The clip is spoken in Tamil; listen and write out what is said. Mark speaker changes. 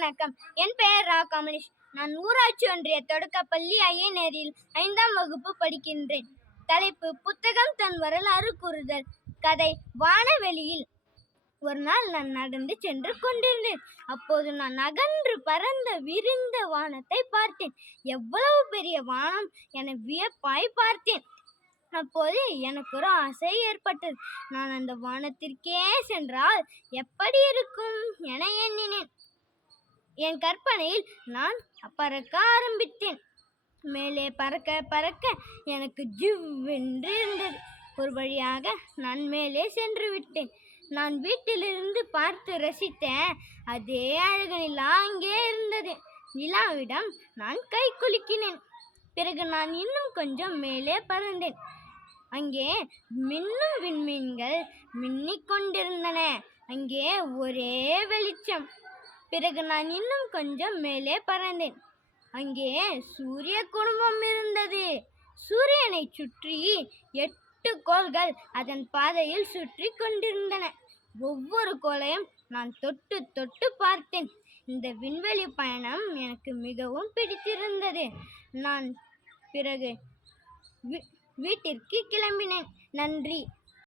Speaker 1: வணக்கம். என் பெயர் ரா. கமலேஷ். நான் ஊராட்சி ஒன்றிய தொடக்கப்பள்ளி ஐயனேரியில் ஐந்தாம் வகுப்பு படிக்கின்றேன். தலைப்பு புத்தகம் தன் வரலாறு கூறுதல். கதை வானவெளியில் ஒரு நாள் நான் நடந்து சென்று கொண்டிருந்தேன். அப்போது நான் அகன்று பறந்த விரிந்த வானத்தை பார்த்தேன். எவ்வளவு பெரிய வானம் என வியப்பாய் பார்த்தேன். அப்போது எனக்கு ஒரு ஆசை ஏற்பட்டது. நான் அந்த வானத்திற்கே சென்றால் எப்படி இருக்கும் என என் கற்பனையில் நான் பறக்க ஆரம்பித்தேன். மேலே பறக்க பறக்க எனக்கு ஜிவ்வென்று இருந்தது. ஒரு வழியாக நான் மேலே சென்று விட்டேன். நான் வீட்டிலிருந்து பார்த்து ரசித்தேன். அதே அழகு நிலா அங்கே இருந்தது. நிலாவிடம் நான் கை குலுக்கினேன். பிறகு நான் இன்னும் கொஞ்சம் மேலே பறந்தேன். அங்கே மின்னும் விண்மீன்கள் மின்னிக் கொண்டிருந்தன. அங்கே ஒரே வெளிச்சம். பிறகு நான் இன்னும் கொஞ்சம் மேலே பறந்தேன். அங்கே சூரிய குடும்பம் இருந்தது. சூரியனை சுற்றி எட்டு கோள்கள் அதன் பாதையில் சுற்றி கொண்டிருந்தன. ஒவ்வொரு கோளையும் நான் தொட்டு தொட்டு பார்த்தேன். இந்த விண்வெளி பயணம் எனக்கு மிகவும் பிடித்திருந்தது. நான் பிறகு வீ- வீட்டிற்கு கிளம்பினேன். நன்றி.